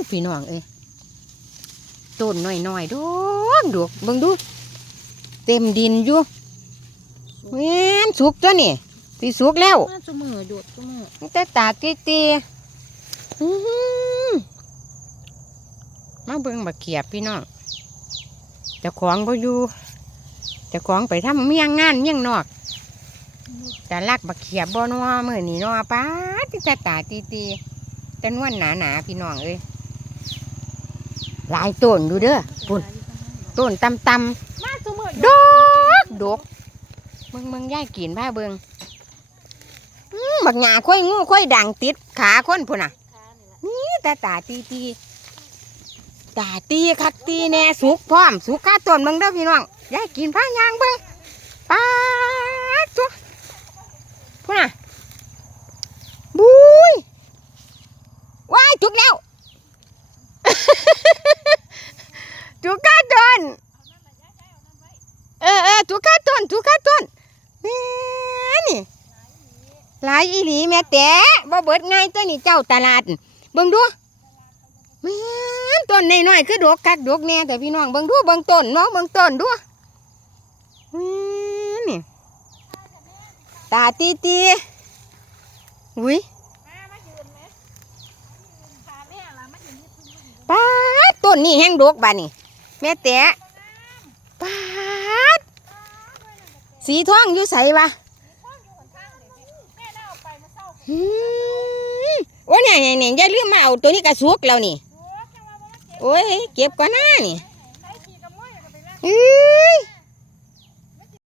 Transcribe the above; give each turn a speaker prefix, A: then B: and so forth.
A: ดพี่น้องเอ้ยต้นน้อยๆดอกดอกเบิ่งดู เต็มดินอยู่แม่นสุกตัวนี่สิสุกแล้ว
B: มาจุมือหยุดจุมือ
A: มันแต่ตากตีตีๆอื้อหือมาเบิ่งบักเขียบพี่น้องเจะของบ่อยู่เจะของไปทำเมียงงานเมียงนอกแต่ลักบักเขียบบ่นัวมื้อนี้นัวป้าดที่แต่ตาตีตีๆแต่นวลหนาหนาๆพี่น้องเอ้ย หลายต้นอยู่เด้อปุ่นต้นตำตำ
B: มาจุมือ
A: ๆดอกดกเบิ่งเบิ่งย่ายกินผ้าเบิ่งอื้อบักหญ้าค่อยงูค่อยดังติดขาคนพุ่นน่ะนี่ตาตาตีตีตาตีคักตีแน่สุกพร้อมสุกข้าต้นมึงเด้อพี่น้องยายกินผ้ายางเบิ่งป้าดตัวพูดน่ะบุยว้ายจุกแล้ว จุกข้าต้นเออเออจุกข้าต้นจุกข้าต้นแม่นี่หลายอีหลีแม่แต่บ่เบิดง่ายตัวนี้เจ้าตลาดเบิ่งดูแม่นต้นน้อยๆคือดอกคักดอกแน่แต่พี่น้องเบิ่งดูเบิ่งต้นเนาะเบิ่งต้นดูแม่นนี่ตาตีตีอุ้ย
B: มามายืนไหมขาแม่ล่ะมายืนนี่พึ่งพึ่ง
A: ป้าดต้นนี้แห้งดอกบานี่ แม่แตะป้าดสีทองอยู่ใสวะ
B: พ่ออยู่ข้างๆเลยแม่ได้เอาไปมาเศร้า
A: อืมโอ้เนี่ยเนี่ยเนี่ยอย่าลืมมาเอาตัวนี้กระสุกแล้วนี่
B: ดูจังว่าบ่มาเก็บ
A: โอ้ย เก็บก่อนนะนี่
B: ได้ขี่กับม้วยก็ไปแล้ว
A: เอ้ย